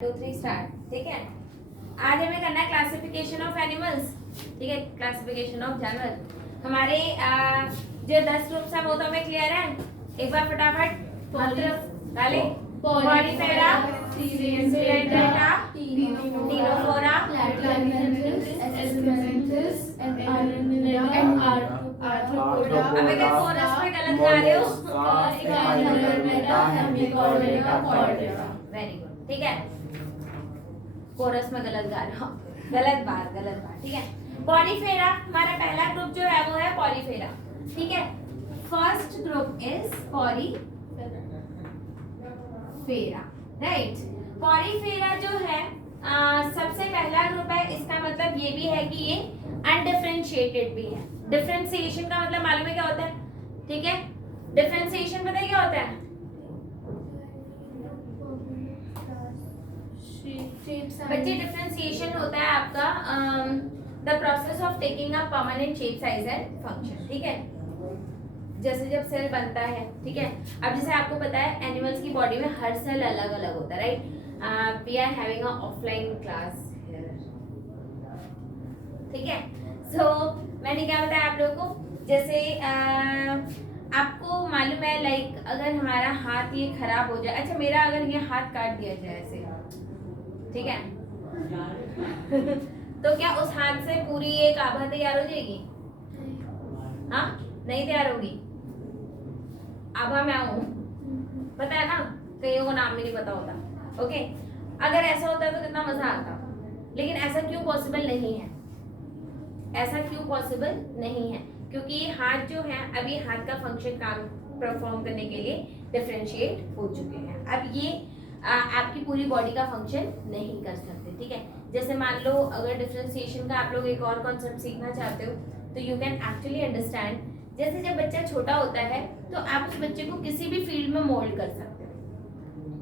2 3 start. ठीक है, आज हमें करना है क्लासिफिकेशन ऑफ एनिमल्स। ठीक है, क्लासिफिकेशन ऑफ जानवर। हमारे जो 10 ग्रुप्स है वो तो हमें क्लियर है। एक बार फटाफट डाले। पॉलीफेरा, सिलेंड्रेटा, टिनोफोरा, अब अगर कोरस में गलत गा रहे हो वेरी गुड। ठीक है, कोरस में गलत गा रहा हूँ, गलत बात। ठीक है, पॉलीफेरा हमारा पहला ग्रुप जो है वो है पॉलीफेरा। ठीक है, first group is Porifera, right. Porifera जो है सबसे पहला ग्रुप है। इसका मतलब ये भी है कि ये अनडिफरेंशिएटेड भी है। डिफरेंशिएशन का मतलब मालूम है क्या होता है? ठीक है, डिफरेंशिएशन पता है क्या होता है? बच्चे डिफरेंशिएशन होता है आपका the process of taking a permanent shape size and function. ठीक है, जैसे जब सेल बनता है, ठीक है। अब जैसे आपको पता है एनिमल्स की बॉडी में हर सेल अलग अलग होता है, right. We are having a offline class here. ठीक है, सो मैंने क्या बताया आप लोगों को, जैसे आपको मालूम है लाइक अगर हमारा हाथ ये खराब हो जाए, अच्छा मेरा अगर ये हाथ काट दिया जाए ऐसे, ठीक है तो क्या उस हाथ से पूरी एक आभा तैयार हो जाएगी? हाँ, नहीं तैयार होगी। आभा मैं हूं, पता है ना, कईयों को नाम भी नहीं पता होता। ओके, अगर ऐसा होता तो कितना मजा आता, लेकिन ऐसा क्यों पॉसिबल नहीं है? ऐसा क्यों पॉसिबल नहीं है? क्योंकि ये हाथ जो है अभी हाथ का फंक्शन काम परफॉर्म करने के लिए डिफरेंशिएट हो चुके हैं। अब ये आपकी पूरी बॉडी का फंक्शन नहीं कर सकते। ठीक है, जैसे मान लो अगर डिफरेंशिएशन का आप लोग एक और कॉन्सेप्ट सीखना चाहते हो तो यू कैन एक्चुअली अंडरस्टैंड, जैसे जब बच्चा छोटा होता है तो आप उस बच्चे को किसी भी फील्ड में मोल्ड कर सकते हो।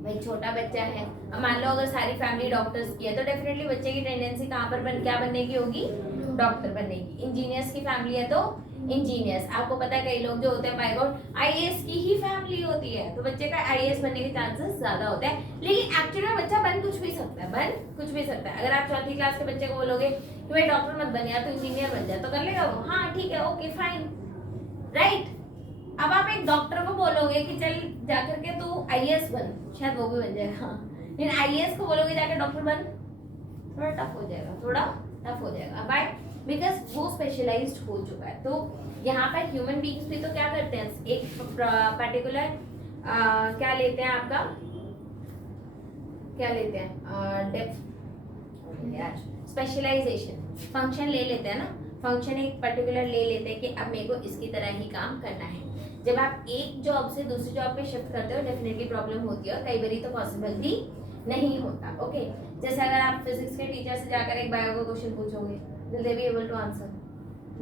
भाई छोटा बच्चा है, अब मान लो अगर सारी फैमिली डॉक्टर्स की है तो डेफिनेटली बच्चे की टेंडेंसी कहाँ पर क्या बनने की होगी? डॉक्टर बनने की। इंजीनियर्स की फैमिली है तो इंजीनियर्स। आपको पता है कई लोग जो होते हैं बाय गॉड आईएएस की ही फैमिली होती है, तो बच्चे का आईएएस बनने के चांसेस ज्यादा होते हैं। लेकिन एक्चुअली में बच्चा बन कुछ भी सकता है, अगर आप चौथी क्लास के बच्चे को बोलोगे कि भाई डॉक्टर मत बन यार, तो इंजीनियर बन जाए, तो कर लेगा वो? हाँ ठीक है, ओके फाइन, राइट। अब आप एक डॉक्टर को बोलोगे कि चल जाकर के तू आईएएस बन, शायद वो भी बन जाएगा, लेकिन आईएएस को बोलोगे जाकर डॉक्टर बन, थोड़ा टफ हो जाएगा। बाय बिकॉज वो स्पेशलाइज्ड हो चुका है। तो यहाँ पर ह्यूमन बीइंग्स भी तो क्या करते हैं, एक पर्टिकुलर क्या लेते हैं, आपका क्या लेते हैं, डेप्थ, स्पेशलाइजेशन, फंक्शन ले लेते हैं ना। फंक्शन एक पर्टिकुलर ले लेते हैं कि अब मेरे को इसकी तरह ही काम करना है। जब आप एक जॉब से दूसरी जॉब पे शिफ्ट करते हो डेफिनेटली प्रॉब्लम होती है, और कई बार तो पॉसिबल भी नहीं होता। ओके, जैसे अगर आप फिजिक्स के टीचर से जाकर एक बायो का क्वेश्चन पूछोगे, will they be able to answer?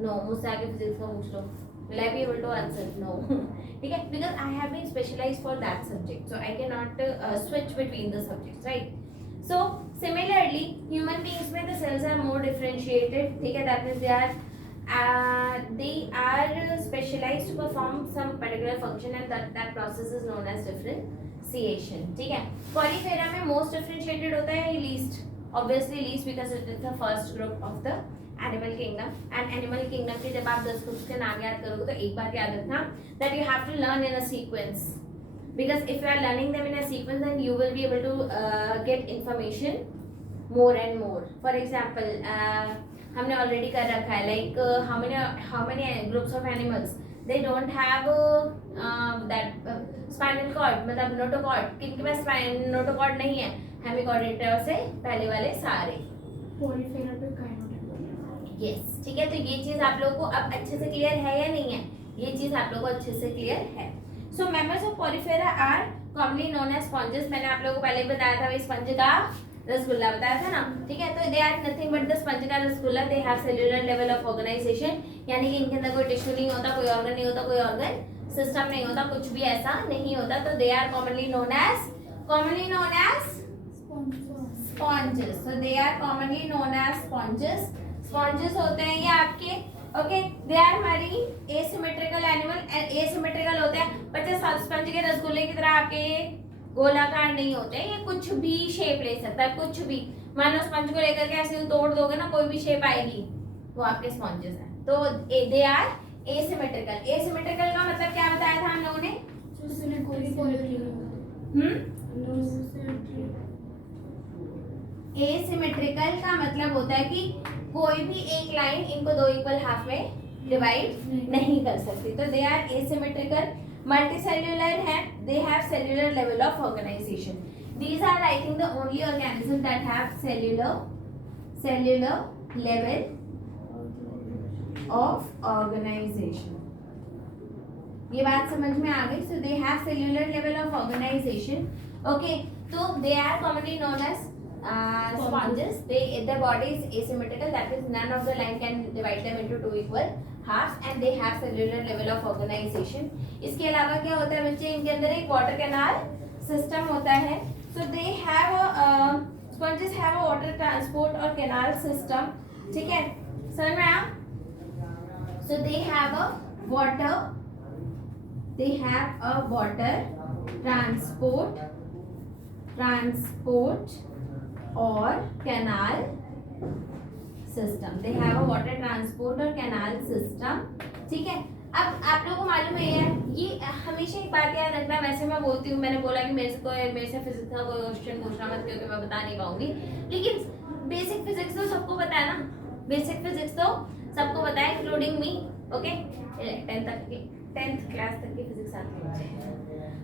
No, मुझसे आके फिजिक्स का पूछ लो, will I be able to answer? No. ठीक है, because I have been specialized for that subject, so I cannot switch between the subjects, right? So similarly, human beings में the cells are more differentiated. ठीक है, that means they are specialized to perform some particular function, and that process is known as differentiation. ठीक है, Porifera में most differentiated होता है least, obviously least because it is the first group of the animal kingdom. And animal kingdom के जब आप 10 groups के नाम याद करोगे तो एक बात याद रखना that you have to learn in a sequence, because if you are learning them in a sequence then you will be able to get information more and more. For example, हमने already कर रखा है like how many groups of animals they don't have that spinal cord, मतलब notochord, किनके पास notochord नहीं है, हेमिकॉर्डेटर से पहले वाले सारे। पॉलीफेरा पे काइनोडेंड्रन। यस, ठीक है, तो ये चीज आप लोगों को अब अच्छे से क्लियर है या नहीं है? ये चीज आप लोगों को अच्छे से क्लियर है। So members of Porifera are commonly known as sponges. मैंने आप लोगों को पहले बताया था, स्पंज का रसगुल्ला बताया था ना। ठीक है, तो they are nothing but the sponge का rasgulla. They have cellular level of organisation, यानी कि इनके अंदर कोई टिश्यू नहीं होता, कोई ऑर्गन नहीं होता, कोई ऑर्गन सिस्टम नहीं होता, कुछ भी ऐसा नहीं होता। तो they are commonly known as sponges. So they are commonly known as sponges. Sponges होते हैं ये आपके, okay, they are marine asymmetrical animal, asymmetrical होते हैं बच्चे। स्पंज के रसगुल्ले की तरह आपके गोलाकार नहीं होते, ये कुछ भी शेप ले सकता है, कुछ भी। मान लो स्पंज को लेकर के ऐसे तोड़ दोगे ना, कोई भी शेप आएगी, वो आपके स्पॉन्जेस हैं। तो दे आर एसिमेट्रिकल। एसिमेट्रिकल का मतलब क्या बताया था हम लोगों ने? उसने कोई एसिमेट्रिकल का मतलब होता है कि कोई भी एक लाइन इनको दो इक्वल हाफ में डिवाइड नहीं कर सकती। तो दे आर एसिमेट्रिकल। मल्टीसेल्युलर है, they have cellular level of organisation. These are, I think, the only organism that have cellular level of organization. ये बात समझ में आ गई? So they have cellular level of organization. Okay, so they are commonly known as sponges. Their body is asymmetrical. That is, none of the line can divide them into two equal halves, and they have cellular level of organization. इसके अलावा क्या होता है बच्चे? इनके अंदर एक water canal system होता है। So they have sponges have a water transport or canal system. ठीक है, समझ में आया? So they have a water transport or canal system. They have a water transport or canal system. ठीक है, अब आप लोगों को मालूम है यार, ये हमेशा एक बात याद रखना। वैसे मैं बोलती हूँ, मैंने बोला कि मेरे से फिजिक्स का कोई क्वेश्चन पूछना मत, क्योंकि मैं बता नहीं पाऊंगी। लेकिन बेसिक फिजिक्स तो सबको पता है ना, बेसिक फिजिक्स तो सबको पता है, including me. Okay, 10th class तक की फिजिक्स आती है।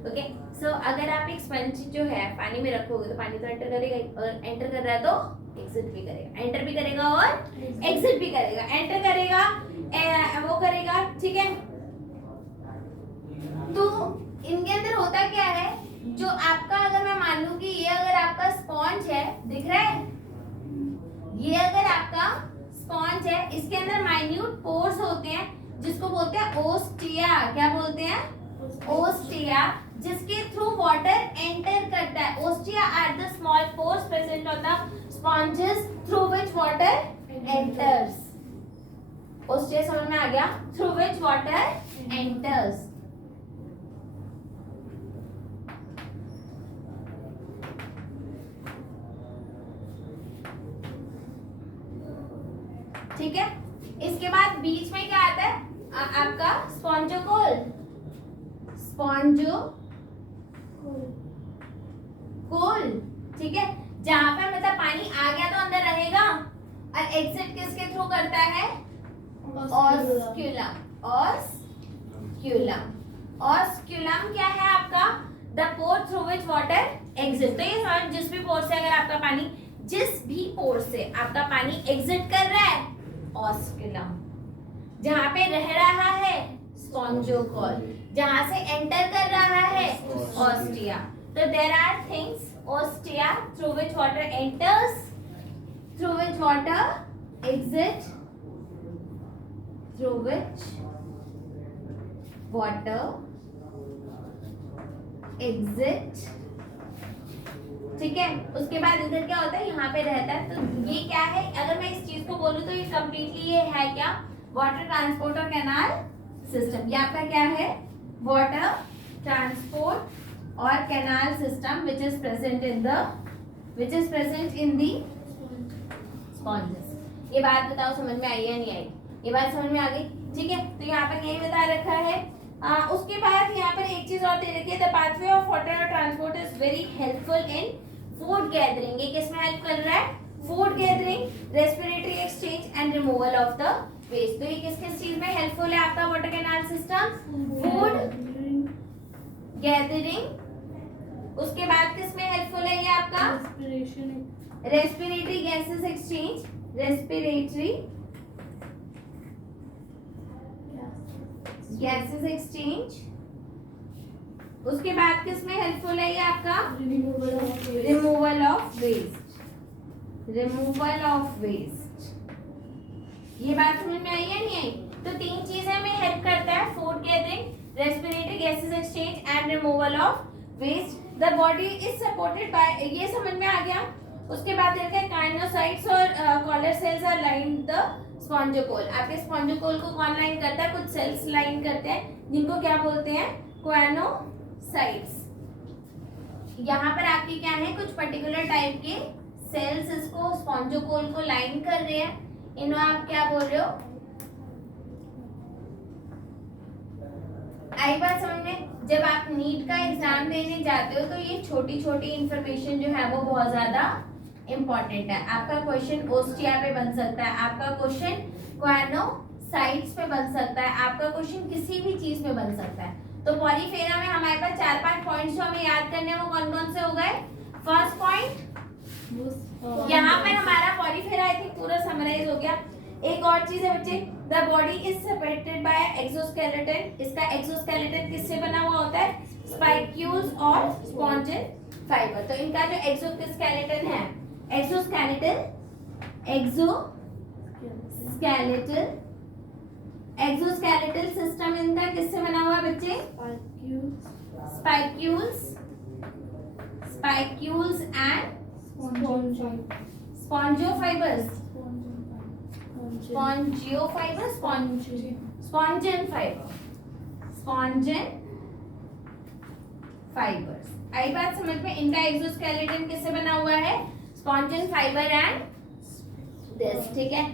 ओके, सो अगर आप एक स्पंज जो है पानी में रखोगे तो पानी तो एंटर करेगा, और एंटर कर रहा है तो एग्जिट भी करेगा, एंटर भी करेगा और एग्जिट भी करेगा, एंटर करेगा वो करेगा। ठीक है, तो इनके अंदर होता क्या है, जो आपका, अगर मैं मान लूं कि ये अगर आपका स्पॉन्ज है, दिख रहा है, ये अगर आपका स्पॉन्ज है, इसके अंदर माइन्यूट पोर्स होते हैं जिसको बोलते हैं ओस्टिया। क्या बोलते हैं? ओस्टिया, जिसके थ्रू वाटर एंटर करता है। Ostia are the small pores present on the sponges through which water enters. Ostia समझ में आ गया? Through which water enters. ठीक है, इसके बाद बीच में क्या आता है आपका? स्पॉन्जोकोल। ठीक है, जहां पर मतलब पानी आ गया तो अंदर रहेगा, और एग्जिट किसके थ्रू करता है? ऑस्क्यूलम क्या है आपका? The pore through which water exit. तो ये समझ, जिस भी पोर से अगर आपका पानी, जिस भी पोर से आपका पानी एग्जिट कर रहा है, ऑस्क्यूलम। जहां पे रह रहा है, स्पॉन्जोकोल। जहां से एंटर कर रहा है, ऑस्टिया। तो there are things, ostia through which water enters, through which water exit, through which water exit. ठीक है, उसके बाद इधर क्या होता है, यहाँ पे रहता है। तो ये क्या है, अगर मैं इस चीज को बोलूं तो ये कंप्लीटली ये है क्या? वाटर ट्रांसपोर्ट और कैनाल सिस्टम। ये आपका क्या है? वाटर ट्रांसपोर्ट और canal system which is present in the sponges। ये बात बताओ, समझ में आई या नहीं आई? ये बात समझ में आ गई? ठीक है, तो यहाँ पर यही बता रखा है। उसके बाद यहाँ पर एक चीज और दे रखी है, the pathway of water transport is very helpful in food gathering. ये किसमें हेल्प कर रहा है? Food gathering, respiratory exchange and removal of the waste. तो ये किस किस चीज में हेल्पफुल है आपका water canal system? Food gathering. उसके बाद किस में हेल्पफुल है ये आपका? Respiratory gases exchange, respiratory gases exchange. उसके बाद किस में हेल्पफुल है ये आपका? Removal of waste, removal of waste. ये बात समझ में आई या नहीं आई? तो तीन चीजें में हेल्प करता है, food gathering, respiratory gases exchange and removal of waste. The body is supported by, ये समझ में आ गया। उसके बाद देखते हैं काइनोसाइट्स और collar cells are line the spongocoel. आपके स्पॉन्जोकोल को कौन लाइन करता है? कुछ सेल्स लाइन करते हैं, जिनको क्या बोलते हैं? क्वानोसाइट्स। यहाँ पर आपके क्या है, कुछ पर्टिकुलर टाइप के सेल्स इसको स्पॉन्जोकोल को लाइन कर रहे हैं, इन्हें आप क्या बोल रहे हो? आई बात समझ में? जब आप नीट का एग्जाम देने जाते हो तो ये छोटी छोटी इंफॉर्मेशन जो है वो बहुत ज्यादा इंपॉर्टेंट है। आपका क्वेश्चन ओस्टिया पे बन सकता है, आपका क्वेश्चन ग्वानोसाइट्स पे बन सकता है, आपका क्वेश्चन किसी भी चीज पे बन सकता है। तो पॉलीफेरा में हमारे पास 4-5 पॉइंट्स जो हमें याद करने हैं वो कौन कौन से हो गए? फर्स्ट पॉइंट, यहाँ पर हमारा पॉलीफेरा आई थिंक पूरा समराइज हो गया। एक और चीज है बच्चे, the body is separated by exoskeleton. इसका एक्सोस्केलेटन किससे बना हुआ होता है? स्पाइक्यूल्स और स्पॉन्जिन फाइबर। तो इनका जो एक्सोस्केलेटन है, एक्सोस्केलेटल सिस्टम इनका किससे बना हुआ है बच्चे? Spicules and spongiofibres, spongin fibres. आई बात समझ में? इनका एक्सोस्केलेटन किससे बना हुआ है? स्पॉन्जिन फाइबर एंड दिस, ठीक है।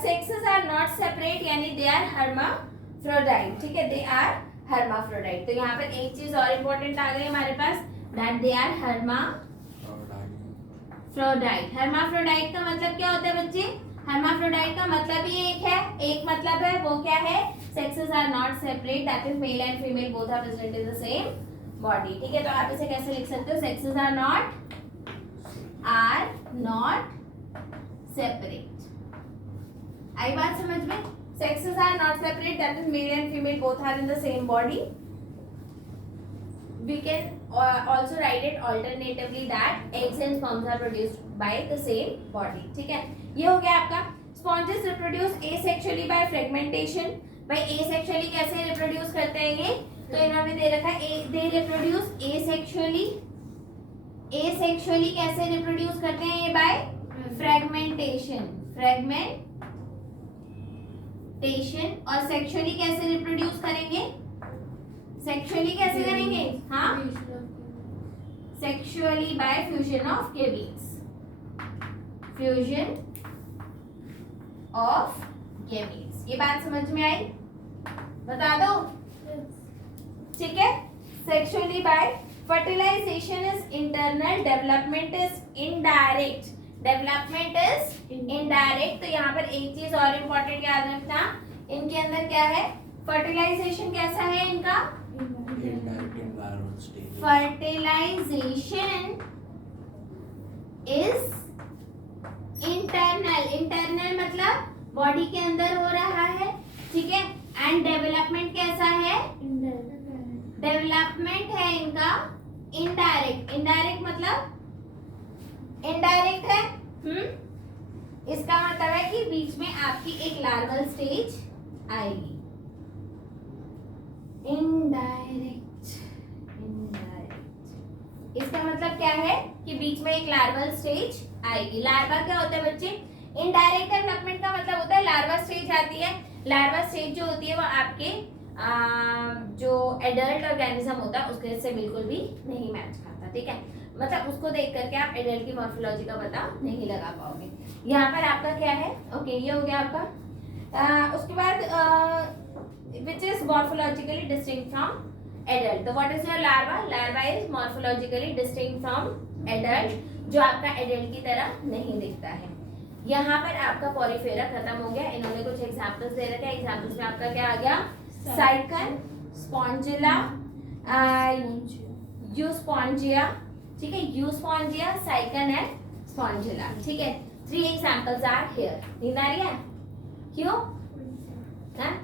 सेक्सेस आर नॉट सेपरेट, यानी दे आर हर्माफ्रोडाइट, ठीक है, दे आर हर्माफ्रोडाइट। तो यहाँ पर एक चीज और इम्पोर्टेंट आ गई हमारे पास, that they are hermaphrodite. Hermaphrodite का मतलब क्या होता है बच्चे? हर्माफ्रोडाइट का मतलब ही एक है, एक मतलब है, वो क्या है? Sexes are not separate, that is male and female both are present in the same body, ठीक है। तो आप इसे कैसे लिख सकते हो? Sexes are not separate. आई बात समझ में? Sexes are not separate, that is male and female both are in the same body. We can also write it alternatively that eggs and sperms are produced by the same body, ठीक है। ये हो गया आपका। Sponges reproduce asexually by fragmentation। भाई asexually कैसे reproduce करते हैं ये? तो इन्होंने दे रखा है they reproduce asexually। asexually कैसे reproduce करते हैं ये? by fragmentation। और सेक्सुअली कैसे रिप्रोड्यूस करेंगे? सेक्सुअली कैसे करेंगे? हाँ, sexually by fusion of gametes, ये बात समझ में आई? बता दो, ठीक है। Sexually by fertilisation is internal, development is indirect. तो यहाँ पर एक चीज और इम्पोर्टेंट याद रखना, इनके अंदर क्या है? फर्टिलाइजेशन कैसा है इनका? फर्टिलाइजेशन इज इंटरनल मतलब बॉडी के अंदर हो रहा है, ठीक है। एंड डेवलपमेंट कैसा है? डेवलपमेंट है इनका इनडायरेक्ट मतलब इनडायरेक्ट है। इसका मतलब है कि बीच में आपकी एक लार्वल स्टेज आएगी। इनडायरेक्ट इसका मतलब क्या है कि बीच में एक लार्वल स्टेज आएगी। लार्वा क्या होता है बच्चे? इनडायरेक्ट डेवलपमेंट का मतलब होता है लार्वा स्टेज आती है। लार्वा स्टेज जो होती है वो आपके जो एडल्ट ऑर्गेनिज्म होता है उसके से बिल्कुल भी नहीं मैच खाता, ठीक है। मतलब उसको देख करके आप एडल्ट की मॉर्फोलॉजी का पता नहीं लगा पाओगे। यहाँ पर आपका क्या है? ओके, ये हो गया आपका। उसके बाद which is morphologically distinct from adult. तो what is your larva? Larva is morphologically distinct from adult, जो आपका एडल्ट की तरह नहीं दिखता है। यहाँ पर आपका पॉलीफेरा खत्म हो गया। इन्होंने कुछ एग्जाम्पल्स दे रखे हैं। एग्जाम्पल्स में आपका क्या आ गया? साइकन, स्पॉन्जिला, यूस्पॉन्जिया, ठीक है, यूस्पॉन्जिया, साइकन एंड स्पॉन्जिला, ठीक है। 3 एग्जाम्पल्स आर हियर। नींद आ रही है? क्यों?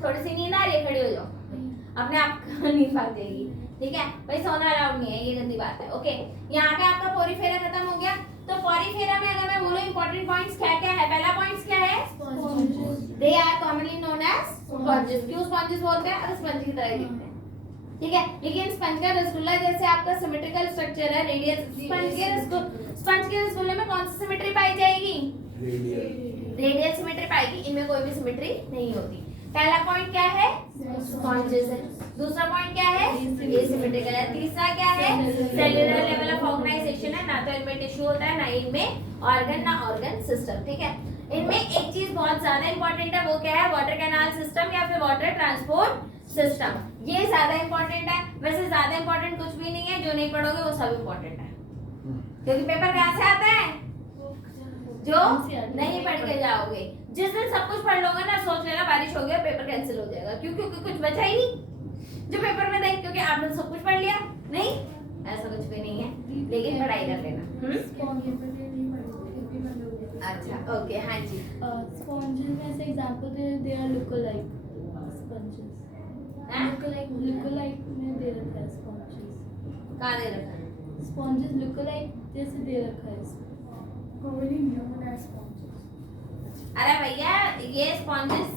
थोड़ी सी नींद आ रही है? खड़ी हो जाओ, अपने आप नींद आ जाएगी, ठीक है। भाई सोना अलाउड नहीं है, ये गंदी बात है। ओके, यहाँ पे आपका पॉलीफेरा खत्म हो गया। तो पॉलीफेरा में अगर मैं बोलूं इंपॉर्टेंट पॉइंट्स क्या क्या है? पहला पॉइंट्स क्या है? They are commonly known as sponges. क्यों स्पॉन्जेस बोलते हैं? और स्पंज की तरह दिखते हैं, ठीक है। लेकिन स्पंज का रसगुल्ला जैसे आपका सिमेट्रिकल स्ट्रक्चर है, रेडियल। स्पंज के रसगुल्ले में कौन सी सिमेट्री पाई जाएगी? रेडियल सिमेट्री पाएगी। इनमें कोई भी सिमेट्री नहीं होती। पहला पॉइंट क्या है? स्पॉन्जेस है। दूसरा पॉइंट क्या है, एसिमेट्रिकल है। तीसरा क्या है, सेल्यूलर लेवल ऑफ ऑर्गेनाइजेशन है, ना तो इनमें टिश्यू होता है ना इनमें ऑर्गन ना ऑर्गन सिस्टम, ठीक है। इनमें एक चीज बहुत ज्यादा इंपॉर्टेंट है, वो क्या है, वाटर कैनाल सिस्टम या फिर वाटर ट्रांसपोर्ट सिस्टम, ये ज्यादा इंपॉर्टेंट है। वैसे ज्यादा इंपॉर्टेंट कुछ भी नहीं है, जो नहीं पढ़ोगे वो सब इंपॉर्टेंट है, क्योंकि पेपर कहाँ से आता है, जो नहीं पढ़ के जाओगे। जिस दिन सब कुछ पढ़ लोगे ना, सोच लेना बारिश हो गया पेपर कैंसिल हो जाएगा, क्यों, क्योंकि कुछ बचा ही नहीं जो पेपर में देख, क्योंकि आपने सब कुछ पढ़ लिया। नहीं, ऐसा कुछ भी नहीं है, लेकिन पढ़ाई कर लेना। अच्छा, ओके, हाँ जी। स्पॉन्जेस में से example they are look alike sponges, look alike में दे रखा है स्पॉन्जेस, कहाँ दे रखा है, स्पॉन्जेस लुक-अलाइक जैसे दे रखा है इसमें। Commonly known as sponges. अरे भैया ये स्पॉन्जेस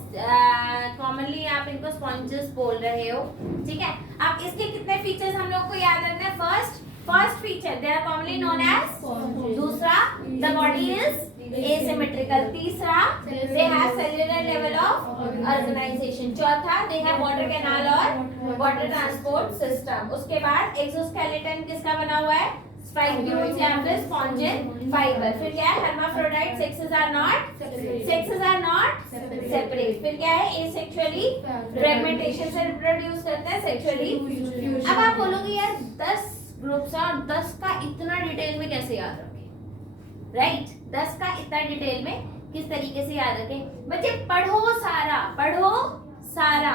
कॉमनली आप इनको स्पॉन्जेस बोल रहे हो, ठीक है। अब इसके कितने फीचर्स हम लोग को याद रखना है। First feature, they are commonly known as Sponges. दूसरा, द बॉडी इज एसिमेट्रिकल। तीसरा, they have cellular level of organisation. चौथा, दे हैव वाटर कैनाल और वाटर ट्रांसपोर्ट सिस्टम। उसके बाद एक्सोस्केलेटन किसका बना हुआ है, स्पाइक्यूल्स या फिर स्पॉन्जिन फाइबर। फिर क्या है, hermaphrodite, sexes are not separate। फिर क्या है, asexually fragmentation से रिप्रोड्यूस करते हैं, सेक्सुअली। अब आप बोलोगे यार 10 ग्रुप्स है और 10 का इतना डिटेल में कैसे याद रखें, राइट। 10 का इतना डिटेल में किस तरीके से याद रखें। बच्चे पढ़ो सारा,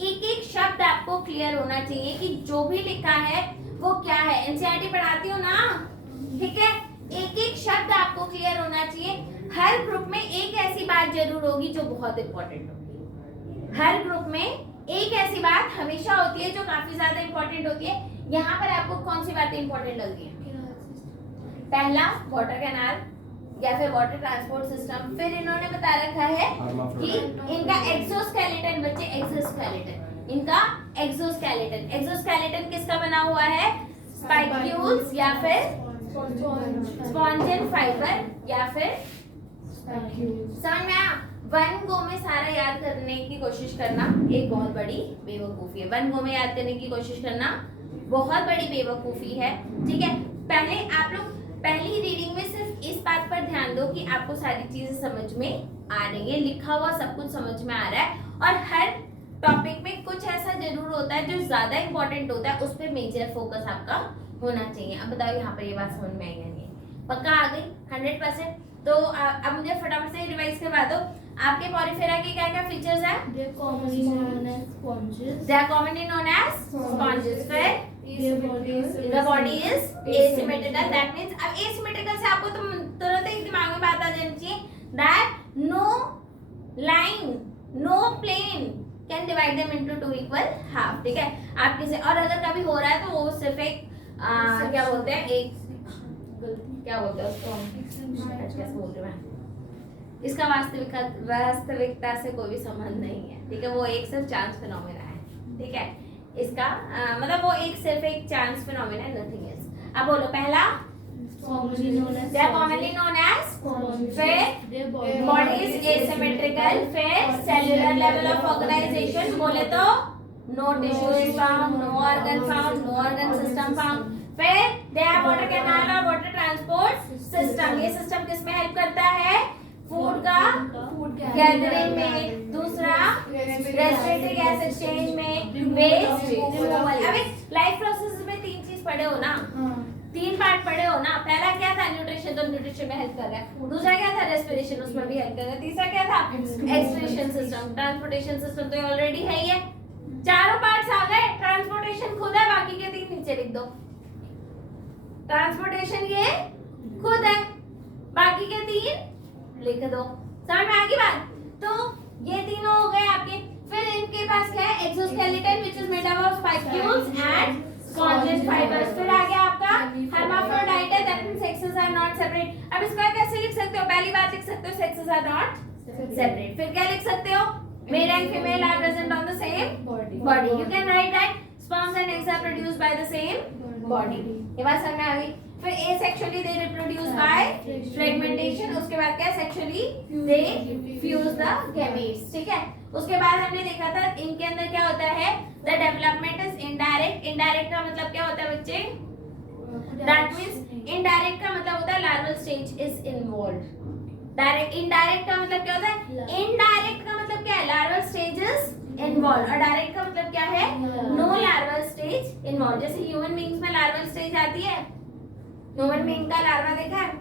एक एक शब्द आपको क्लियर होना चाहिए कि जो भी लिखा है वो क्या है। एनसीईआरटी पढ़ाती हो ना, ठीक है, एक एक शब्द आपको क्लियर होना चाहिए। हर ग्रुप में एक ऐसी बात जरूर होगी जो बहुत इंपॉर्टेंट होगी। हर ग्रुप में एक ऐसी बात हमेशा होती है जो काफी ज्यादा इंपॉर्टेंट होती है। यहाँ पर आपको कौन सी बातें इंपॉर्टेंट लग रही है, पहला वाटर कैनाल या फिर वाटर ट्रांसपोर्ट सिस्टम। फिर इन्होंने बता रखा है कि इनका एक्सोस्केलेटन, बच्चे एक्सोस्केलेटन, इनका एक्सोस्केलेटन किसका बना हुआ है, स्पाइक्यूल्स या फिर स्पॉन्जिन फाइबर या फिर समझ में आया। वन गो में सारा याद करने की कोशिश करना एक बहुत बड़ी बेवकूफी है। वन गो में याद करने की कोशिश करना बहुत बड़ी बेवकूफी है, ठीक है। पहले आप लोग पहली रीडिंग में सिर्फ इस बात पर ध्यान दो कि आपको सारी चीजें समझ में आ रही है, लिखा हुआ सब कुछ समझ में आ रहा है, और हर टॉपिक में कुछ ऐसा जरूर होता है जो ज्यादा इंपॉर्टेंट होता है, उस पर मेजर फोकस आपका होना चाहिए। अब बताओ यहाँ पर ये बात समझ में आई या नहीं, पक्का आ गई 100%। तो अब मुझे फटाफट से रिवाइज करवा दो, आपके पॉरीफेरा के क्या क्या फीचर्स हैं। They are commonly known as sponges. They are commonly known as sponges। फिर Their body is the body is asymmetrical, that means अब asymmetrical से आपको तो तुरंत एक दिमाग में बात आ जानी चाहिए that no line, no plane can divide them into two equal half, ठीक है। आप किसी और अगर कभी हो रहा है तो वो सिर्फ एक क्या बोलते हैं, एक क्या बोलते हैं उसको, कैसे बोल रही मैं, इसका वास्तविकता से कोई भी संबंध नहीं है, ठीक है। वो एक सिर्फ चांस फिनोमेना है, ठीक है। इसका मतलब वो एक सिर्फ एक चांस फिनोमेना है, नथिंग एल्स। अब बोलो पहला, commonly known as they are commonly known as sponges. फिर Their body is asymmetrical, फिर cellular level of organization बोले तो no tissue is found, no organ found, no organ system found। फिर they have water canal और water transport system। ये system किसमें help करता है, फूड का गैदरिंग में, दूसरा रेस्पिरेटरी गैस एक्सचेंज में, वेस्ट रिमूवल। अबे लाइफ प्रोसेस में 3 चीज पढ़े हो ना, 3 पार्ट पढ़े हो ना। पहला क्या था, न्यूट्रिशन, तो न्यूट्रिशन में हेल्प कर रहा है। दूसरा क्या था, रेस्पिरेशन, उसमें भी हेल्प कर रहा है। तीसरा क्या था, एक्सक्रीशन सिस्टम, ट्रांसपोर्टेशन सिस्टम तो ऑलरेडी है ही है। चारों पार्ट्स आ गए। ट्रांसपोर्टेशन खुद है, बाकी के 3 नीचे लिख दो। ट्रांसपोर्टेशन ये खुद है, बाकी के 3 लिख दो। समझ में आ गई बात। तो ये तीनों हो गए आपके। फिर इनके पास क्या है, exoskeleton which is made up of spicules and spongin fibres. फिर आ गया आपका hermaphrodite, that means sexes are not separate. अब इसको कैसे लिख सकते हो, पहली बात लिख सकते हो सेक्सेस आर नॉट सेपरेट। फिर क्या लिख सकते हो, male and female are present on the same body. You can write that sperms and eggs are produced by the same body। ये बात समझ में आ गई। फिर asexually they reproduce by fragmentation gestation, उसके बाद क्या sexually they fuse the gametes, ठीक है। उसके बाद हमने देखा था इनके अंदर क्या होता है, the development is indirect. Indirect का मतलब क्या होता है बच्चे, दैट मींस इनडायरेक्ट का मतलब होता है larval stage is involve. Direct, indirect का मतलब क्या होता है, इनडायरेक्ट का मतलब क्या है, लार्वल स्टेजेस इन्वॉल्व, और डायरेक्ट का मतलब क्या है, नो लार्वल स्टेज इन्वॉल्व। जैसे ह्यूमन बीइंग्स में लार्वल स्टेज आती है, ह्यूमन बीइंग का लार्वा देखा है,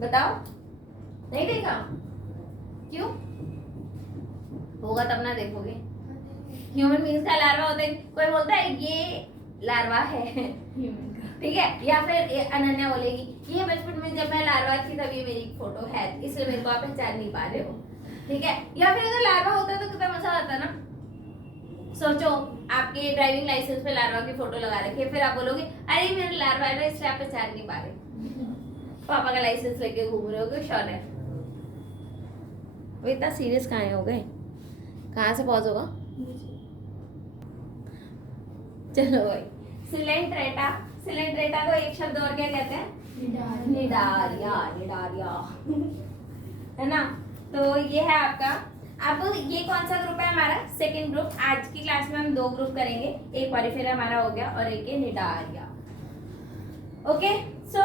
बताओ, नहीं देखा, क्यों, होगा तब ना देखोगे। ह्यूमन बीइंग्स का लार्वा होता है, कोई बोलता है ये लार्वा है, ठीक है, या फिर अनन्या बोलेगी ये बचपन में जब मैं लार्वा थी तब ये मेरी फोटो है, इसलिए मेरे को आप पहचान नहीं पा रहे हो, ठीक है। या फिर अगर लार्वा होता तो कितना मजा आता ना। सोचो आपके ड्राइविंग लाइसेंस पे लार्वा की फोटो लगा रखी है, फिर आप बोलोगे अरे मेरा लार्वा है इसलिए आप पहचान नहीं पा रहे, पापा का लाइसेंस लेके घूम रहे हो, क्यों श्योर है। वो इतना सीरियस कहाँ हो गए, कहाँ से पॉज होगा, चलो भाई। सिलेंट्रेटा, सिलेंट्रेटा को एक शब्द और क्या कहते हैं, निडारिया, निडारिया है ना। तो ये है आपका, अब ये कौन सा ग्रुप है हमारा, सेकंड ग्रुप। आज की क्लास में हम 2 ग्रुप करेंगे, एक पॉलीफेरा हमारा हो गया और एक है निडारिया, ओके। सो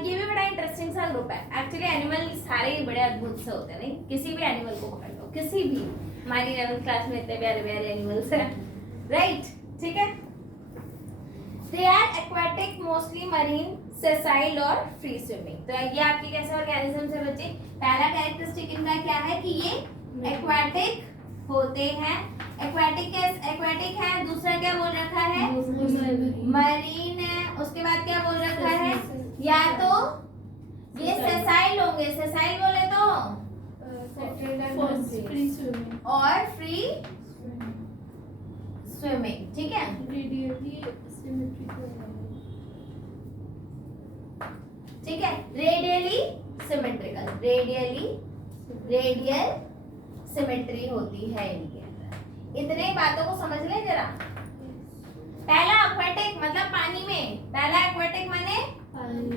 ये भी बड़ा इंटरेस्टिंग सा ग्रुप है। एक्चुअली एनिमल सारे ही बड़े अद्भुत से होते हैं, नहीं किसी भी एनिमल को पकड़ लो, किसी भी, हमारी 11th क्लास में इतने प्यारे प्यारे एनिमल्स हैं, राइट, ठीक है। They are aquatic, mostly marine, sessile और फ्री स्विमिंग। तो ये आपके कैसे ऑर्गेनिज्म है बच्चे, पहला कैरेक्टरिस्टिक इनका क्या है कि ये एक्वाटिक होते हैं। एक्वाटिक है, दूसरा क्या बोल रखा है, मरीन है, उसके बाद क्या बोल रखा है, या तो ये सेसाइल होंगे, सेसाइल बोले तो और फ्री स्विमिंग, ठीक है। ठीक है, रेडियली सिमेट्रिकल, रेडियल सिमेट्री होती है इनके अंदर। इतने बातों को समझ लें जरा। पहला एक्वाटिक मतलब पानी में, पहला एक्वाटिक माने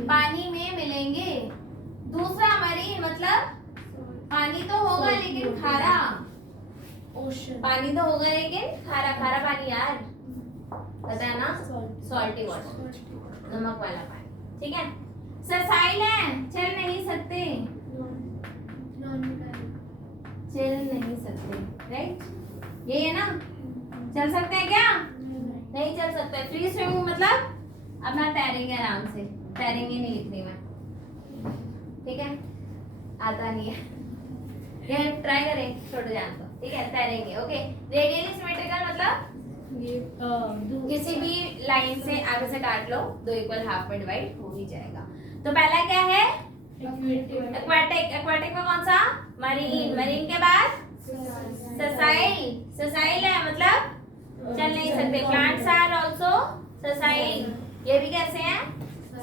पानी में मिलेंगे, दूसरा मरीन मतलब पानी तो होगा लेकिन खारा, पानी तो होगा लेकिन खारा, खारा पानी यार, पता है ना, सॉल्टी वाटर, नमक वाला पानी, ठीक है। सेसाइल है, चल नहीं सकते, चल नहीं सकते, राइट, ये है ना, चल सकते हैं क्या, नहीं चल सकते। फ्री स्विमिंग मतलब अपना तैरेंगे आराम से, तैरेंगे नहीं लिखने में, ठीक है, आता नहीं है, ये ट्राई करें छोटे जान को, ठीक है, तैरेंगे, ओके। रेडियली सिमेट्रिकल मतलब किसी भी लाइन से आगे से काट लो, 2 इक्वल हाफ में डिवाइड हो ही जाएगा। तो पहला क्या है, एक्वाटिक, एक्वाटिक में कौन सा, मरीन, मरीन के बाद सेसाइल, सेसाइल है मतलब चल नहीं सकते, प्लांट्स आर आल्सो सेसाइल, ये भी कैसे हैं,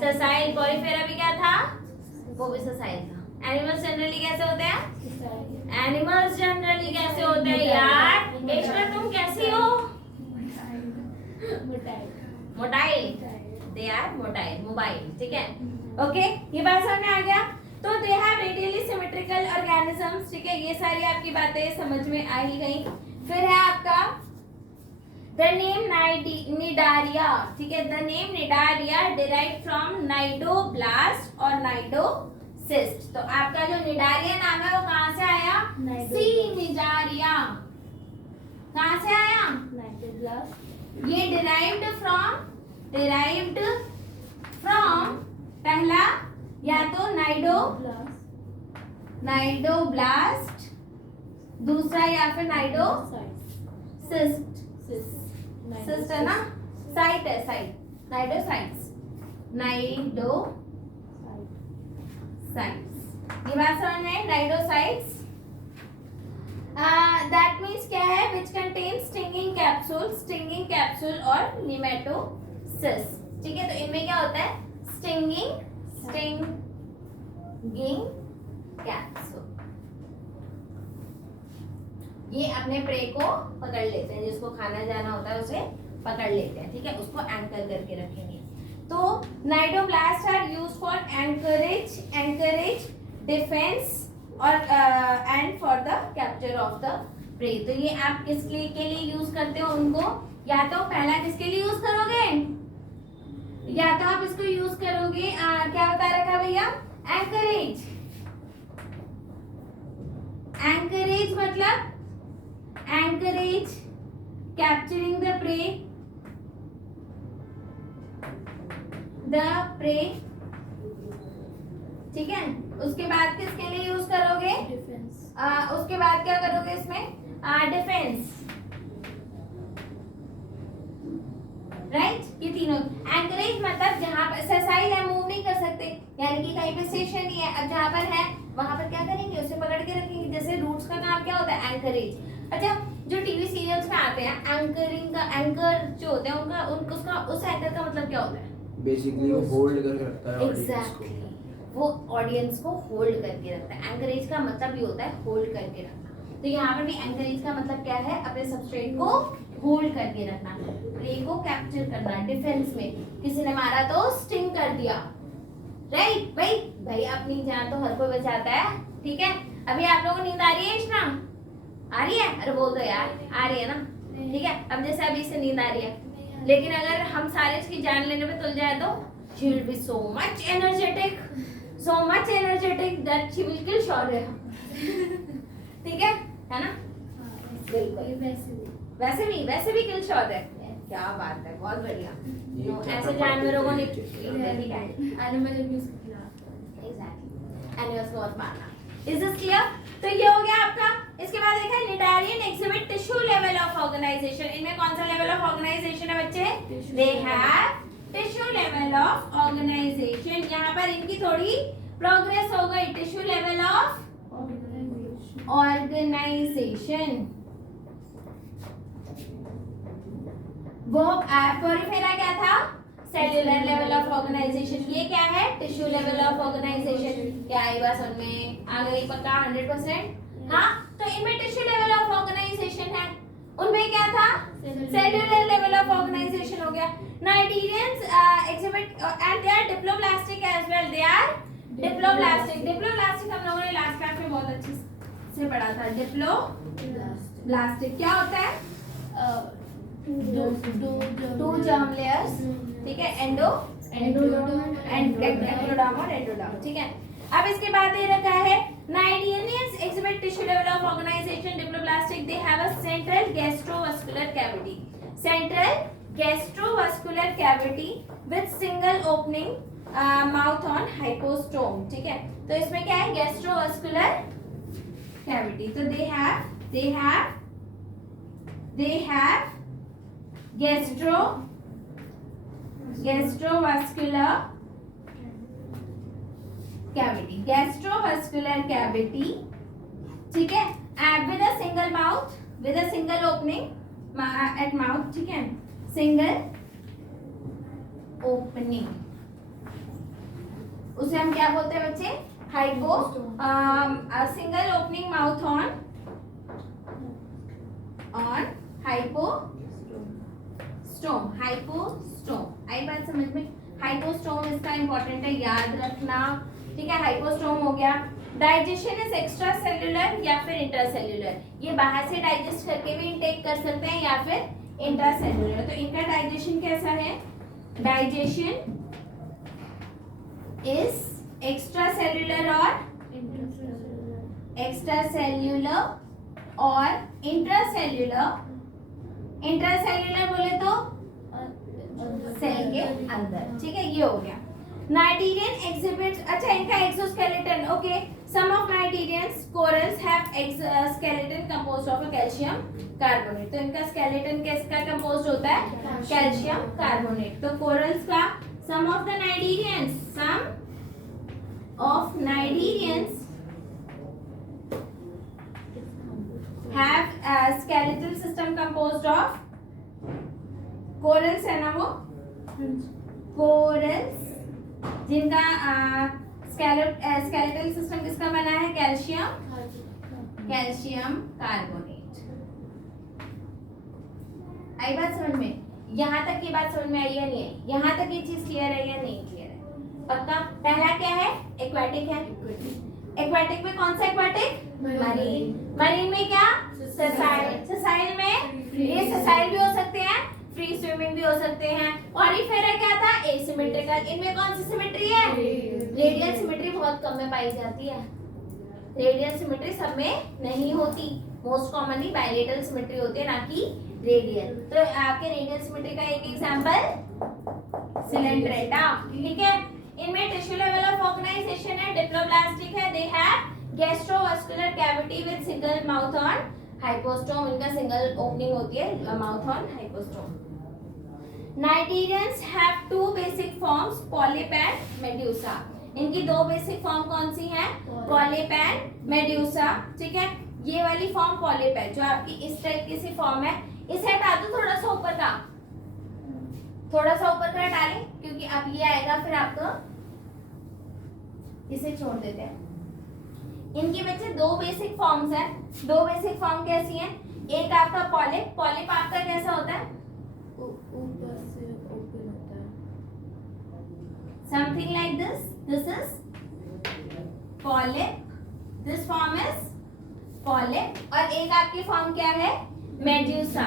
सेसाइल। पॉलीफेरा भी क्या था, वो भी सेसाइल था। एनिमल्स जनरली कैसे होते हैं, एनिमल्स जनरली कैसे होते हैं यार, एश्वर तुम कैसी हो, motile, they are motile, mobile, ठीक है, ओके। ये बात समझ में आ गया। तो they have radially symmetrical organisms, ठीक है, ये सारी आपकी बातें समझ में आ ही गई। फिर है आपका द नेम निडारिया, ठीक है, the name Cnidaria derive from cnidoblast और नाइडोसिस्ट। तो आपका जो निडारिया नाम है वो कहाँ से आया, सी निडारिया, कहाँ से आया, नाइडोब्लास्ट। ये डिराइव्ड फ्रॉम पहला या तो नाइडोब्लास्ट, दूसरा या फिर नाइडोसिस्ट, सिस्ट है ना, साइट है, साइट, नाइडोसाइट्स, ये बात समझ में, नाइडोसाइट्स। दैट मीन्स क्या है, विच कंटेन स्टिंगिंग कैप्सूल और निमेटोसिस, ठीक है। तो इनमें क्या होता है, स्टिंगिंग कैप्सूल, ये अपने प्रे को पकड़ लेते हैं, जिसको खाना जाना होता है उसे पकड़ लेते हैं, ठीक है, उसको एंकर करके रखेंगे। तो cnidoblast are used for anchorage defence और and for the capture of the prey. तो ये आप किसके के लिए यूज करते हो उनको, या तो पहला किसके लिए यूज करोगे, या तो आप इसको यूज करोगे क्या बता रखा है भैया, एंकरेज। एंकरेज मतलब एंकरेज कैप्चरिंग द प्रे, ठीक है। उसके बाद किसके लिए यूज करोगे, डिफेंस। उसके बाद क्या करोगे इसमें, डिफेंस, राइट। ये तीनों एंकरेज मतलब जहां पर सेसाइल है, मूव नहीं कर सकते, यानी कि कहीं पे स्टेशन नहीं है, अब जहां पर है वहां पर क्या करेंगे, उसे पकड़ के रखेंगे। जैसे रूट्स का काम क्या होता है, एंकरेज। अच्छा, जो टीवी सीरियल्स में आते हैं एंकरिंग का, एंकर जो होते हैं उनका उसका उस एंकर का मतलब क्या होता है, बेसिकली वो होल्ड करके रखता है ऑडियंस को। एग्जैक्टली, वो ऑडियंस को होल्ड करके रखता है। एंकरेज का मतलब ये होता है होल्ड करके रखना। तो यहाँ पर भी एंकरेज का मतलब क्या है, अपने सबस्ट्रेट को होल्ड करके रखना, प्रे को कैप्चर करना। डिफेंस में किसी ने मारा तो स्टिंग कर दिया, राइट। भाई अपनी जान तो हर कोई बचाता है, ठीक है। अभी आप लोगों को नींद आ रही है इश्ना, आ रही है, अरे बोल दो यार, आ रही है ना, ठीक है। अब जैसे अभी से नींद आ रही है, लेकिन अगर हम सारे इसकी जान लेने पे तुल जाए तो she will be so much energetic that she will kill शौर्य, ठीक है ना। बिल्कुल वैसे भी किल शौर्य, क्या बात है, बहुत बढ़िया। तो ऐसे जानवरों को नहीं, ठीक है, एनिमल अब्यूज के खिलाफ। एग्जैक्टली, एनिमल्स को मत मारना। Is this clear? तो ये हो गया आपका। इसके बाद देखा है cnidarian exhibit tissue level of organisation. इनमें कौन सा लेवल ऑफ ऑर्गेनाइजेशन है बच्चे, they have tissue level of organisation. यहाँ पर इनकी थोड़ी प्रोग्रेस हो गई, टिश्यू लेवल ऑफ ऑर्गेनाइजेशन। वो पोरिफेरा क्या था, सेल्यूलर लेवल ऑफ ऑर्गेनाइजेशन। ये क्या है, टिश्यू लेवल ऑफ ऑर्गेनाइजेशन। क्या आई बात समझ में आ गई, पक्का 100%? हाँ, तो इनमें टिश्यू लेवल ऑफ ऑर्गेनाइजेशन है, उनमें क्या था, सेल्यूलर लेवल ऑफ ऑर्गेनाइजेशन हो गया। नाइटीरियंस exhibit and they are diploblastic as well. They are diploblastic. Diploblastic हम लोगों ने लास्ट क्लास में बहुत अच्छे से पढ़ा था। डिप्लोब्लास्टिक क्या होता है, टू जर्म लेयर्स, ठीक है, एंडोडर्म और एंडोडर्म, ठीक है। अब इसके बाद ये रखा है नाइटीरियंस exhibit tissue level of organization diploblastic. They have a central gastrovascular cavity. Central gastrovascular cavity with single opening mouth on hypostome, ठीक है। तो इसमें क्या है, gastrovascular cavity। तो they have gastrovascular cavity, ठीक है, with a single mouth, with a single opening at mouth, ठीक है, single opening, उसे हम क्या बोलते हैं बच्चे, hypo, single opening mouth on hypostome. आई बात समझ में, हाइपोस्टोम इसका इंपॉर्टेंट है, याद रखना, ठीक है। हाइपोस्टोम हो गया। डाइजेशन इज एक्स्ट्रा सेल्यूलर या फिर इंट्रासेल्यूलर। ये बाहर से डाइजेस्ट करके भी इनटेक कर सकते हैं या फिर इंट्रासेल्यूलर। तो इनका डाइजेशन कैसा है, डाइजेशन इज एक्स्ट्रासेल्यूलर और इंट्रासेल्यूलर। इंट्रासेल्यूलर बोले तो सेल के अंदर, ठीक है, ये हो गया। नाइटीरियन एग्जिबिट्स, अच्छा इनका exoskeleton, okay. Some of cnidarians corals have skeleton composed of calcium carbonate. तो इनका स्केलेटन किसका कंपोज्ड होता है, कैल्शियम कार्बोनेट। तो कोरल्स का सम of नाइटीरियंस have a skeletal system composed of corals है ना, वो corals जिनका skeletal system किसका बना है, कैल्शियम कार्बोनेट। आई बात समझ में, यहाँ तक ये बात समझ में आई या नहीं है? यहाँ तक ये चीज क्लियर है या नहीं क्लियर है? पक्का? पहला क्या है? एक्वाटिक है। एक्वाटिक में कौन सा एक्वाटिक? मरीन। मरीन में क्या? ससाइल। ससाइल में ये ससाइल भी हो सकते हैं, फ्री स्विमिंग भी हो सकते हैं। ऑरिफेरा क्या था? एसिमेट्रिकल। इनमें कौन सी सिमेट्री है? रेडियल सिमेट्री बहुत कम में पाई जाती है। रेडियल सिमेट्री सब में नहीं होती, मोस्ट कॉमनली बायलेटरल सिमेट्री होती है, ना कि रेडियल। तो आपके रेडियल सिमेट्री का एक एग्जांपल सिलेंड्रेटा, ठीक है। इनमें टिश्यू लेवल ऑफ ऑर्गेनाइजेशन है, डिप्लोब्लास्टिक है, they have gastrovascular cavity with single mouth on hypostome. इनका सिंगल ओपनिंग होती है, mouth on hypostome. Cnidarians have two basic forms, polyp and medusa. इनकी दो बेसिक फॉर्म कौन सी हैं? पॉलिप एंड मेड्यूसा, ठीक है। ये वाली फॉर्म पॉलिप है, जो आपकी इस टाइप की सी फॉर्म है। इसे हटा दो थोड़ा सा ऊपर का, थोड़ा सा ऊपर का हटा लें, क्योंकि अब ये आएगा फिर आपको, इसे छोड़ देते हैं। इनके बच्चे दो बेसिक फॉर्म्स हैं। दो बेसिक फॉर्म कैसी हैं? एक आपका पॉलिप। पॉलिप आपका कैसा होता है? ऊपर से ओपन होता है। Something like this. This is polyp, this form is polyp. और एक आपकी फॉर्म क्या है? मेड्यूसा।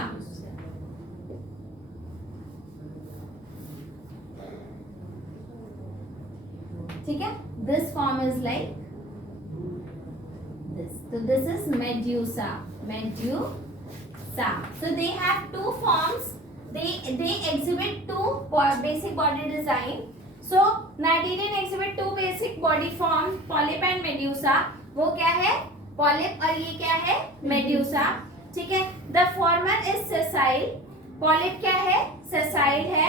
ठीक है, this form is like this. So this is medusa. Medusa. So they have two forms. They exhibit two basic body design. So Cnidarian exhibit two basic body forms, polyp and medusa. वो क्या है? Polyp और ये क्या है? Medusa. ठीक है. The former is sessile. Polyp क्या है? Sessile है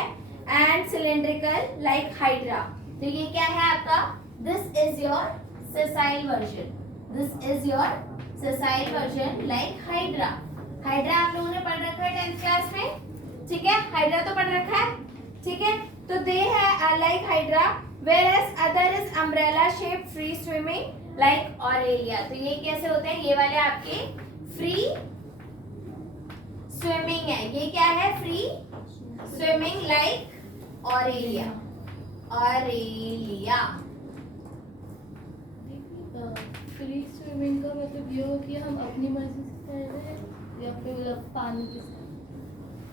and cylindrical like hydra. तो ये क्या है आपका? This is your sessile version. This is your sessile version like hydra. Hydra आप लोगों ने पढ़ रखा है 10th क्लास में, ठीक है। हाइड्रा तो पढ़ रखा है, ठीक है। तो they है like hydra, whereas other is umbrella shape free swimming like aurelia. तो ये कैसे होते हैं? ये वाले आपके free swimming है। ये क्या है? free swimming like aurelia. aurelia. Free swimming का मतलब ये हो कि हम अपनी मर्जी से तैरें या फिर मतलब पानी के साथ?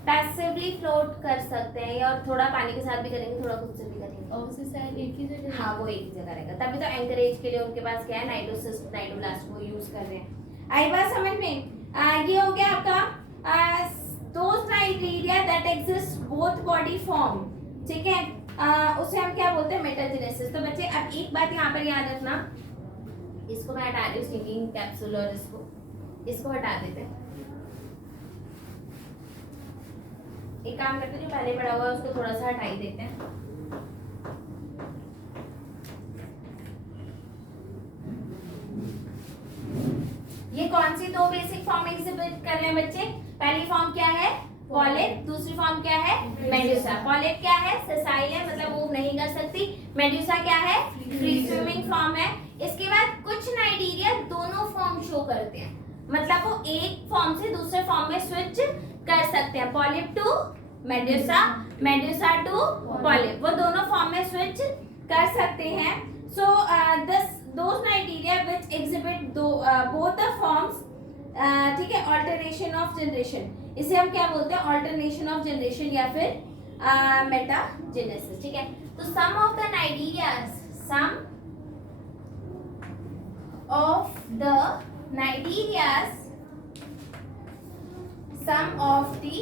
पैसिवली फ्लोट कर सकते हैं, या थोड़ा पानी के साथ भी करेंगे, थोड़ा खुद से भी करेंगे। और उसे शायद एक ही जगह? हाँ, वो एक ही जगह रहेगा। तभी तो एंकरेज के लिए उनके पास क्या है? नाइट्रोसिस्ट, नाइट्रोब्लास्ट वो यूज कर रहे हैं। आई बात समझ में? ये हो गया आपका दोस्त cnidaria that exist both body form, ठीक है। उसे हम क्या बोलते हैं? मेटाजेनेसिस। तो बच्चे अब एक बात यहाँ पर याद रखना, इसको मैं हटा रही हूँ, स्टिकिंग कैप्सूल, और इसको हटा देते हैं। एक काम करते हैं, जो पहले पड़ा हुआ है उसको थोड़ा सा हटा ही देते हैं। ये कौन सी दो बेसिक फॉर्म एग्जिबिट कर रहे हैं बच्चे? पहली फॉर्म क्या है? पॉलिप। दूसरी फॉर्म क्या है? मेड्यूसा। पॉलिप क्या है? सेसाइल है, मतलब मूव नहीं कर सकती। मेड्यूसा क्या है? फ्री स्विमिंग फॉर्म है। इसके बाद कुछ नाइडीरिया दोनों फॉर्म शो करते हैं, मतलब वो एक फॉर्म से दूसरे फॉर्म में स्विच कर सकते हैं। Polyp to medusa, medusa to polyp, वो दोनों फॉर्म में स्विच कर सकते हैं। सो those नाइडीरिया which exhibit both the forms, ठीक है, ऑल्टरनेशन ऑफ जनरेशन, इसे हम क्या बोलते हैं? ऑल्टरनेशन ऑफ जनरेशन या फिर मेटाजेनेसिस, ठीक है। तो some of the cnidarias, some of the nidarias, some of the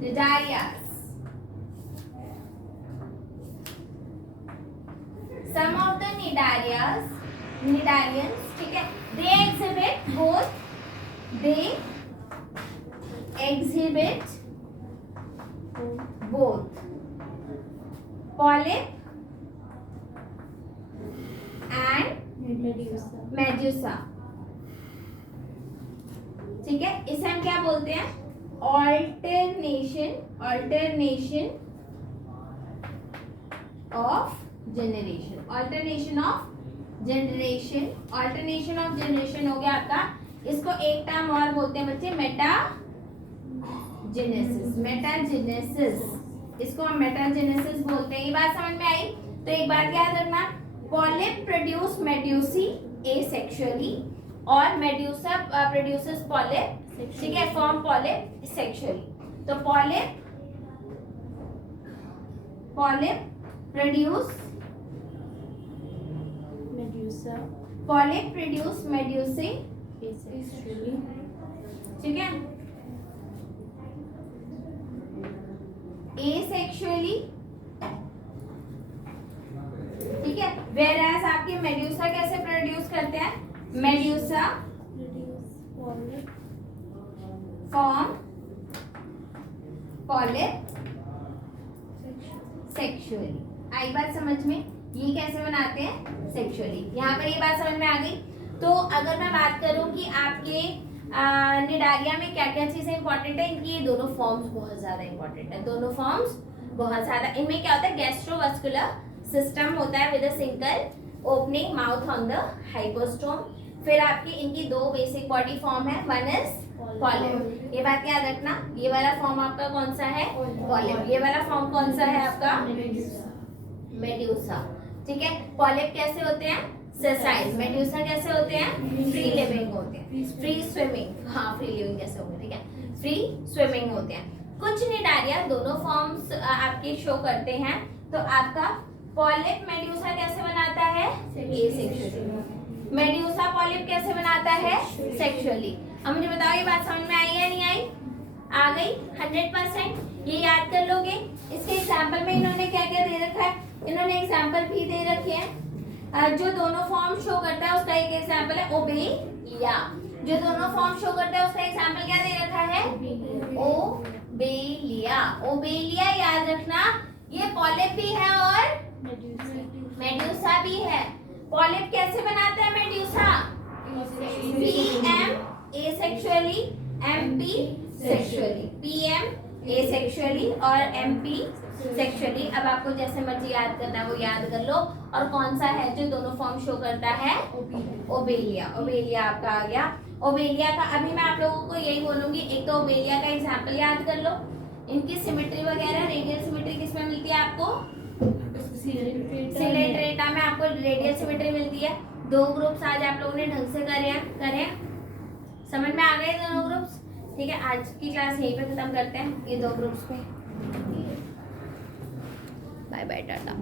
nidarias, some of the nidarians, ठीक है, they exhibit both polyp and medusa, ठीक है। इसे हम क्या बोलते हैं? Alternation of generation. Alternation of generation हो गया आपका। इसको एक टर्म और बोलते हैं बच्चे, मेटाजेनेसिस, मेटाजेनेसिस, इसको हम मेटाजेनेसिस बोलते हैं। ये बात समझ में आई? तो एक बात याद रखना, पॉलिप प्रोड्यूस मेड्यूसी एसेक्सुअली और मेड्यूसा प्रोड्यूसेस पॉलिप, ठीक है, फॉर्म पॉलिप सेक्सुअली। तो polyp produce medusa polyp produce medusae, asexually, ठीक है, एसेक्सुअली, ठीक है। वेयरएज आपके मेड्यूसा कैसे प्रोड्यूस करते हैं? Medusa form polyp sexually. आई बात समझ में? ये कैसे बनाते हैं? सेक्सुअली। यहाँ पर ये बात समझ में आ गई। तो अगर मैं बात करूं कि आपके निडारिया में क्या क्या चीजें इंपॉर्टेंट है, इनकी ये दोनों फॉर्म्स बहुत ज्यादा इंपॉर्टेंट है, दोनों फॉर्म्स बहुत ज्यादा। इनमें क्या होता है? गैस्ट्रोवास्कुलर सिस्टम होता है with a single opening mouth on the hypostome. फिर आपकी इनकी दो बेसिक बॉडी फॉर्म है, वन इज पॉलिप। ये बात याद रखना, ये वाला फॉर्म आपका कौन सा है? पॉलिप। ये वाला फॉर्म कौन सा है आपका? मेड्यूसा, ठीक है। पॉलिप कैसे होते हैं? सेसाइल। मेड्यूसा कैसे होते हैं? फ्री लिविंग होते हैं, फ्री स्विमिंग, हाँ फ्री लिविंग कैसे होंगे, ठीक है, फ्री स्विमिंग होते हैं। कुछ निडारिया दोनों फॉर्म्स आपके शो करते हैं। तो आपका पॉलिप मेड्यूसा कैसे बनाता है? एसेक्सुअली। मेड्यूसा पॉलिप कैसे बनाता है? सेक्सुअली। अब मुझे बताओ ये बात समझ में आई या नहीं आई? आ गई 100%। ये याद कर लोगे। इसके एग्जाम्पल में इन्होंने क्या क्या दे रखा है? इन्होंने एग्जाम्पल भी दे रखे हैं। जो दोनों फॉर्म शो करता है उसका एक एग्जाम्पल है ओबेलिया। जो दोनों फॉर्म शो करता है उसका एग्जाम्पल क्या दे रखा है? ओबेलिया। ओबेलिया याद रखना, ये पॉलिप भी है और मेड्यूसा भी है। पॉलिप कैसे बनाता है medusa? PM asexually, MP sexually. PM asexually और एमपी सेक्सुअली। अब आपको जैसे मर्जी याद करना है वो याद कर लो। और कौन सा है जो दोनों फॉर्म शो करता है? ओबेलिया। ओबेलिया आपका आ गया। ओबेलिया का अभी मैं आप लोगों को यही बोलूंगी, एक तो ओबेलिया का एग्जाम्पल याद कर लो। इनकी सिमेट्री वगैरह, रेडियल सिमेट्री किसमें मिलती है आपको? सिलेंट्रेटा में आपको रेडियल सिमेट्री मिलती है। दो ग्रुप्स आज आप लोगों ने ढंग से करे, समझ में आ गए दोनों ग्रुप्स, ठीक है। आज की क्लास यहीं पे खत्म करते हैं, ये दो ग्रुप्स पे। Bye bye, Tata.